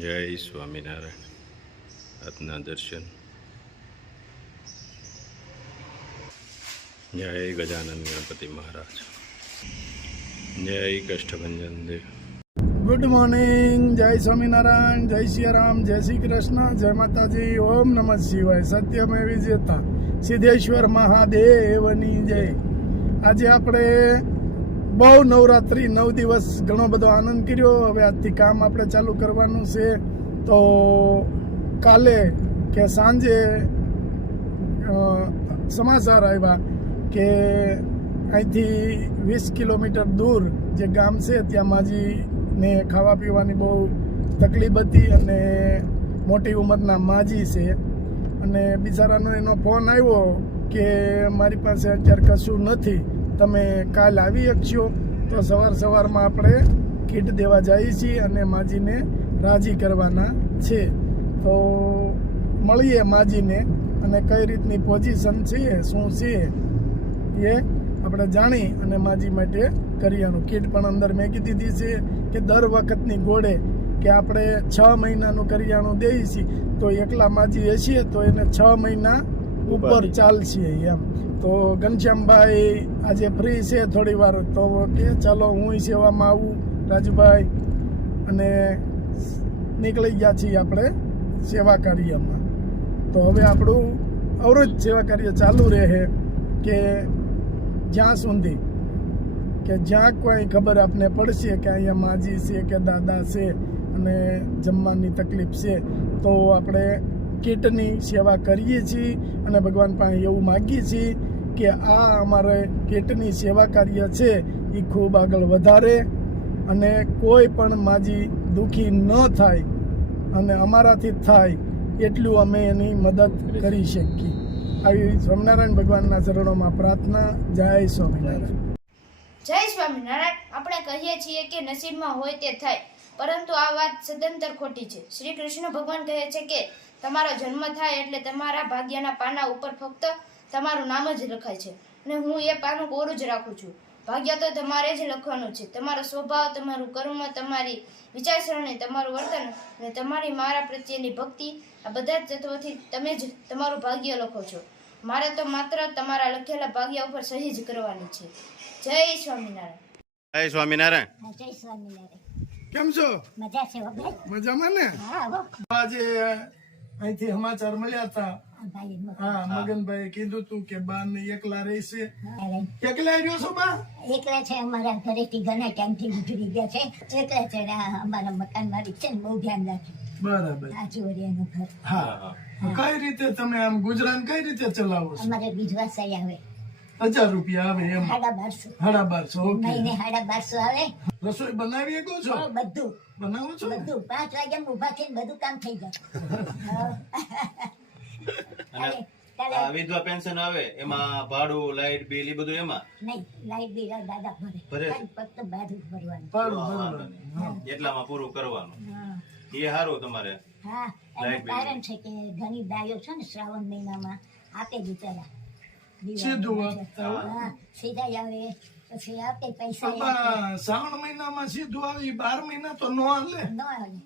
જય સ્વામિનારાયણ. આજના દર્શન. જય ગજાનંદ ગણપતિ મહારાજ. જય કષ્ટભંજન દેવ. Good morning. જય સ્વામિનારાયણ, જય સિયારામ, જય શ્રી કૃષ્ણ, જય માતાજી. ઓમ નમઃ શિવાય. સત્યમેવ વિજેતા સિદ્ધેશ્વર મહાદેવની જય. આજે આપણે બહુ નવરાત્રિ 9 દિવસ ઘણો બધો આનંદ કર્યો. હવે આજથી કામ આપણે ચાલુ કરવાનું છે. તો કાલે કે સાંજે સમાચાર આવ્યા કે અહીંથી 20 કિલોમીટર દૂર જે ગામ છે ત્યાં માજીને ખાવા પીવાની બહુ તકલીફ હતી અને મોટી ઉંમરના માજી છે અને બિચારાનો એનો ફોન આવ્યો કે મારી પાસે અત્યારે કશું નથી, તમે કાલ આવી શકશો? તો સવારમાં આપણે કીટ દેવા જઈએ છીએ અને માજીને રાજી કરવાના છે. તો મળીએ માજીને અને કઈ રીતની પોઝિશન છે, શું છે એ આપણે જાણી અને માજી માટે કરિયાણું કીટ પણ અંદર મેકી દીધી છે કે દર વખતની ઘોડે કે આપણે 6 મહિનાનું કરિયાણું દઈએ છીએ તો એકલા માજી હશે તો એને 6 મહિના ઉપર ચાલશે એમ. તો ઘનશ્યામભાઈ આજે ફ્રી છે થોડી વાર, તો કે ચાલો હું સેવામાં આવું રાજુભાઈ, અને નીકળી ગયા છીએ આપણે સેવા કાર્યમાં. તો હવે આપણું અવરોજ સેવા કાર્ય ચાલુ રહે કે જ્યાં સુધી કે જ્યાં કોઈ ખબર આપને પડશે કે અહીંયા માજી છે કે દાદા છે અને જમવાની તકલીફ છે તો આપણે કીટની સેવા કરીએ છીએ અને ભગવાન પાસે એવું માગીએ છીએ કે આ અમારે કીટની સેવા કાર્ય છે એ ખૂબ આગળ વધારે અને કોઈ પણ માજી દુઃખી ન થાય અને અમારાથી થાય એટલું અમે એની મદદ કરી શકીએ. આવી સ્વામિનારાયણ ભગવાનના ચરણોમાં પ્રાર્થના. જય સ્વામિનારાયણ. જય સ્વામિનારાયણ. આપણે કહીએ છીએ કે નસીબમાં હોય તે થાય, પરંતુ આ વાત સદંતર ખોટી છે. શ્રી કૃષ્ણ ભગવાન કહે છે કે તમારો જન્મ થાય એટલે તમારા ભાગ્યના પાના ઉપર ફક્ત તમારું નામ જ લખાય છે અને હું એ પાનું કોરું જ રાખું છું. ભાગ્ય તો તમારે જ લખવાનું છે. તમારો સ્વભાવ, તમારું કર્મ, તમારી વિચારસરણી, તમારું વર્તન અને તમારી મારા પ્રત્યેની ભક્તિ, આ બધા જ તત્વોથી તમે જ તમારું ભાગ્ય લખો છો. મારે તો માત્ર તમારા લખેલા ભાગ્ય ઉપર સહી જ કરવાની છે. જય સ્વામિનારાયણ. જય સ્વામિનારાયણ. જય સ્વામિનારાયણ. કેમ છો? મજા છે ભાઈ. મજામાં ને? હા હો. આજે અહીંથી સમાચાર મળ્યા હતા. ભાઈ હા, મગનભાઈ કીધું તું કે બા ને એકલા રહેશે. અરે, એકલા રહ્યો છો બા? એકલા છે. અમારા ઘરેથી ઘણા ટાઈમથી ગુજરી ગયા છે. એકલા છે ને આ અમારા મકાન માલિક છે ને બહુ ધ્યાન રાખ્યું. બરાબર. આજુબાજુનું ઘર હા. કઈ રીતે તમે આમ ગુજરાન કઈ રીતે ચલાવો છો? અમારે બીજવાસાઈ આવે 1000 રૂપિયા આવે એમ? 1250. 1250. ઓકે. મહિને 1250 આવે. રસોઈ બનાવી શકો છો? બધું બનાવો છો? બધું 5 વાગ્યા ઉભા થઈને બધું કામ થઈ જાય. આ વિધવા પેન્શન આવે એમાં ભાડું, લાઈટ બિલ એ બધું એમાં નહીં, લાઈટ બિલ દાદા ભરે. ફક્ત ભાડું જ ભરવાનું. બરાબર. એટલામાં પૂરું કરવાનું. હા એ સારું તમારે. હા, એનું કારણ છે કે ઘણી ગાયો છે ને શ્રાવણ મહિનામાં આપે બિચારા સીધું હા, સીધા આવે પછી આપે પૈસા પણ શ્રાવણ મહિનામાં સીધું આવી 12 મહિના તો નો હાલે. ન આવે.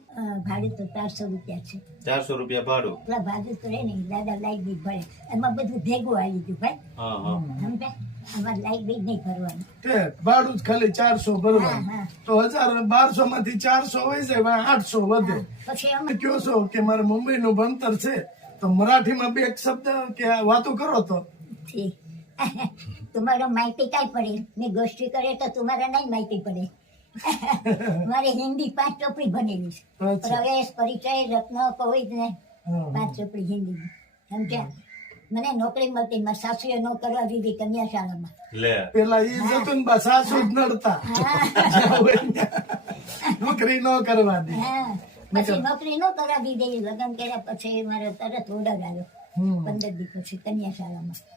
ભાડું તો 400 રૂપિયા છે. 400 રૂપિયા ભાડું. એટલા ભાડું તો રહે નહીં. દાદા લાઈટ બિલ ભરે. એમાં બધું ભેગું આવી ગયું ભાઈ. હા હા. સમજે? અમારે લાઈટ બિલ નહીં ભરવાનું. તે ભાડું જ ખાલી 400 ભરવાનું. હા, હા. તો 1200 માંથી 400 હોય જાય 800 વધે. પછી અમે તમે કહો છો કે મારે મુંબઈ નું ભણતર છે તો મરાઠીમાં બે એક શબ્દ કે વાતો કરો તો ઠીક. તમારો માહિતી કાંઈ પડે? મેં ગોષ્ઠી કરે તો તમારે નહીં માહિતી પડે. મારે હિન્દી 5 ચોપડી ભણેલી છે. અચ્છા. પ્રવેશ, પરિચય, રત્ન, કોઈ જ નહીં. હા. 5 ચોપડી હિન્દી. સમજ્યા? મને નોકરી મળતી. મારા સાસુએ ન કરવા દીધી કન્યા શાળામાં. લે. પેલા ઈ જતું ને બા સાસુ જ નડતા જ્યાં હોય ત્યાં નોકરી ન કરવા દે. હા, પછી નોકરી ન કરવા દીધી. લગ્ન કર્યા પછી મારે તરત ઓર્ડર આવ્યો. 15 દી પછી કન્યા શાળામાં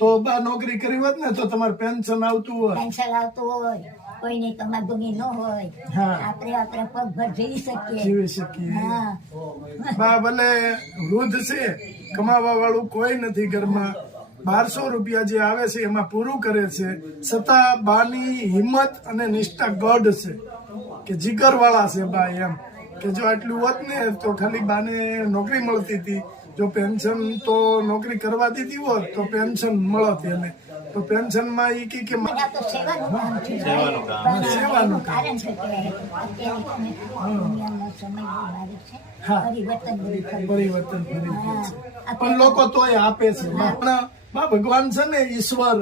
તો બા નોકરી કરી હોત ને તો તમારે પેન્શન આવતું હોય. પેન્શન આવતું હોય, કોઈની તમાગુની ન હોય, હા. આપણે પગભર જઈ શકીએ. જીવી શકીએ. હા, બા ભલે વૃદ્ધ છે, કમાવા વાળું કોઈ નથી ઘરમાં, 1200 રૂપિયા જે આવે છે એમાં પૂરું કરે છે, છતાં બાની હિંમત અને નિષ્ઠા ગઢ છે કે જીગર વાળા છે બા એમ. કે જો આટલું હોત ને તો ખાલી બાને નોકરી મળતી હતી, જો પેન્શન તો નોકરી કરવા દીધી હોત તો પેન્શન મળત એને, તો પેન્શનમાં એ કે મને આ તો સેવાનું કામ છે. સેવાનું કામ. પણ સેવાનું કામ. કારણ છે કે અત્યારે તમે દુનિયાનો સમય બહુ ભારે છે. હા. પરિવર્તન બહુ ખરું. પરિવર્તન કરી દે છે. હા. પણ લોકો તોય આપે છે. પણ બા ભગવાન છે ને ઈશ્વર,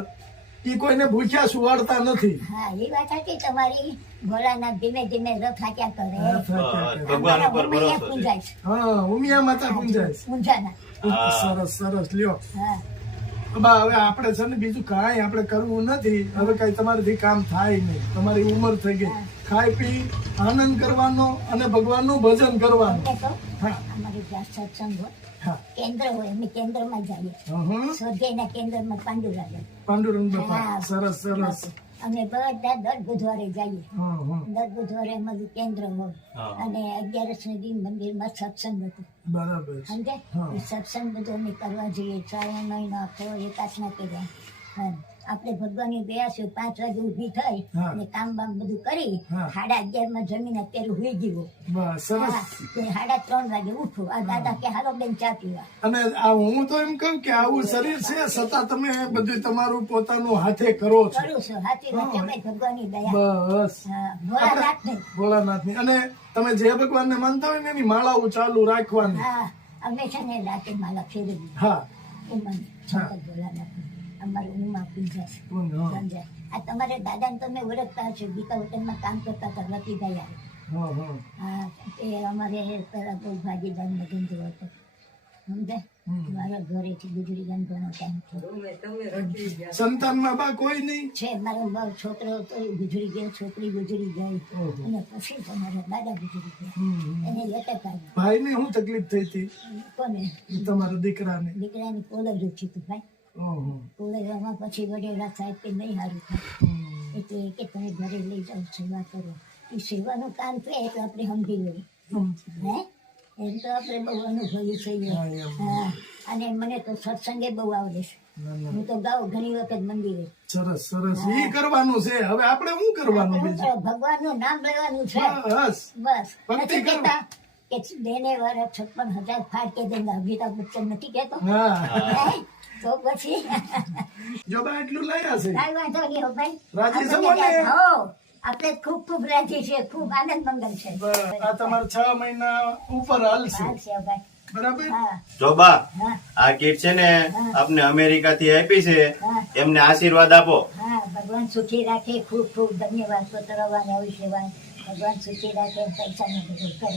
એ કોઈને ભૂખ્યા સુવાડતા નથી. હા, એ વાત હતી તમારી. ભોળાનાથ ધીમે ધીમે રથ હાક્યા કરે. ભગવાન ઉપર અમારા ભરોસો છે. પૂંજાય છે. હા, ઉમિયા માતા પૂંજાય છે. પૂંજાના. સરસ સરસ લ્યો. હા. બા હવે આપણે છે ને બીજું કાંઈ આપણે કરવું નથી. હવે કઈ તમારાથી કામ થાય નહીં. તમારી ઉંમર થઈ ગઈ. ખાઈ પી આનંદ કરવાનો અને ભગવાનનું ભજન કરવાનું. એટલે કહું, હા અમારી ત્યાં સત્સંગ હોય, હા કેન્દ્ર હોય, અમે કેન્દ્રમાં જઈએ. સ્વર્ગયના કેન્દ્રમાં પાંડુરાજા. પાંડુરંગ બાપા હા. સરસ સરસ. અમે બધા દર બુધવારે જઈએ. હા હા દર બુધવારે અમારું કેન્દ્ર હોય. હા. અને 11 સુધી મંદિરમાં સત્સંગ હતો. બરાબર છે. સમજે? હા. એ સત્સંગ બધો અમે કરવા જઈએ. શ્રાવણ મહિનો આખો એકાસના કર્યા. હા. આપણે ભગવાનની દયા છે 5 વાગે ઊભી થઈ હા. અને કામ બામ બધું કરી હા. 11:30 માં જમીને અત્યારે હુઈ ગયો. બસ સરસ. હા. તે 3:30 વાગે ઉઠું. આ દાદા કે હાલો બેન ચા પીવા. અને આ હું તો એમ કહું કે આવું શરીર છે છતાં તમે બધું તમારું પોતાનું હાથે કરો છો. કરું છું. હાથી વાત છે ભાઈ, ભગવાનની દયા. બસ હા. ભોળાનાથ નહીં. ભોળાનાથની. અને તમે જે ભગવાનને માનતા હોય ને એની માળાઓ ચાલુ રાખવાની. હા. અમે છે ને રાતે માલા ફેરવી. હા ઉમાને. શંકર ભોળાનાથની. અમારું ઉમા પૂજા છે. હા સમજાય? આ તમારે દાદાને તમે ઓળખતા હશો. ગીતા હોટલમાં કામ કરતા હતા રતિભાઈ આવે. હા હા હા. એ અમારે પેલા બહુ ભાગીદારનો ધંધો હતો. સમજાય? મારા ઘરેથી ગુજરી ગયા ઘણો ટાઈમ થયો. સંતાનમાં બા કોઈ નહીં. છે મારો બહુ છોકરો હતો એ ગુજરી ગયો, છોકરી ગુજરી ગઈ. ઓહો. અને પછી તમારા દાદા ગુજરી ગયા. એને લટક આવી. ભાઈને શું તકલીફ થઈ હતી કોને? તમારા દીકરાને? દીકરાની કોલર ઉઠી હતું ભાઈ. ઓહો. કોલરમાં પછી વડેલા સાહેબ કે નહીં સારું થાય. એટલે કે તમે ઘરે લઈ જાઓ, સેવા કરો. એ સેવાનું કામ છે એટલે આપણે સમજી લઈએ. હે? એમ તો આપણે બહુ અનુભવી છીએ. હા, એમ. હા. અને મને તો સત્સંગે બહુ આવડે છે. ના, ના. હું તો ગાઉં ઘણી વખત મંદિરે. સરસ સરસ. ઈ કરવાનું છે. હવે આપણે શું કરવાનું બીજું? ભગવાનનું નામ લેવાનું છે. બસ બસ. ભક્તિ નથી કરો. કહેતા કે દેને વાળા 56,000 ફાટ કે દેંગા. અમિતાભ બચ્ચન નથી કહેતો? હા હે? તો પછી જો બા એટલું લાયા છે. કાંઈ વાંધો નહીં હો ભાઈ. રાજી આપણને છો ને? ત્યાં- હો. આપણે ખૂબ ખૂબ રાજી છે, ખૂબ આનંદ મંગલ છે. બસ. આ તમારે 6 મહિના ઉપર હાલશે. હાલશે હો ભાઈ. બરાબર. હા. જો બા હા. આ કીટ છે ને આપને અમેરિકા થી આપી છે, હા. એમને આશીર્વાદ આપો. હા. ભગવાન સુખી રાખે. ખૂબ ખૂબ ધન્યવાદ. પોતરવાને આવી સેવા. ભગવાન સુખી રાખે. પૈસાનું બધું કરે.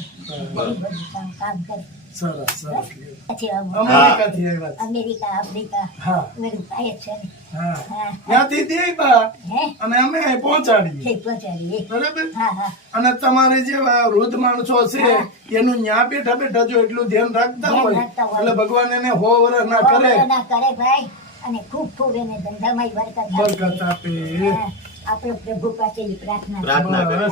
બધું કામ કરે. સરસ સરસ. પછી આમ અમેરિકાથી આવ્યા છે. અમેરિકા, આફ્રિકા હા બધું થાય છે ને. હા હા. ત્યાંથી દે બા હે? અને અમે પહોંચાડીએ. ઠીક પહોંચાડીએ. બરાબર. હા હા. અને તમારે જેવા વૃદ્ધ માણસો છે એનું ન્યા બેઠા બેઠા જો એટલું ધ્યાન રાખતા ધ્યાન હોય રાખતા હોય. એટલે ભગવાન એને 100 વર્ષ ના કરે, ના કરે ભાઈ. અને ખૂબ ખૂબ એને ધંધામાં બરકત આપે. બરકત આપે. હા. આપણે પ્રભુ પાસેની પ્રાર્થના. પ્રાર્થના કરે.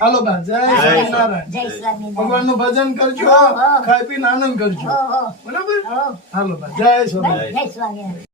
હાલો બા, જય સ્વામિનારાયણ. જય સ્વામિનારાયણ. ભગવાનનું ભજન કરજો, હો, હો. ખાઈ પીને આનંદ કરજો. હો, હો. બરાબર. હો. હાલો બા, જય સ્વામિનારાયણ. જય સ્વામિનારાયણ.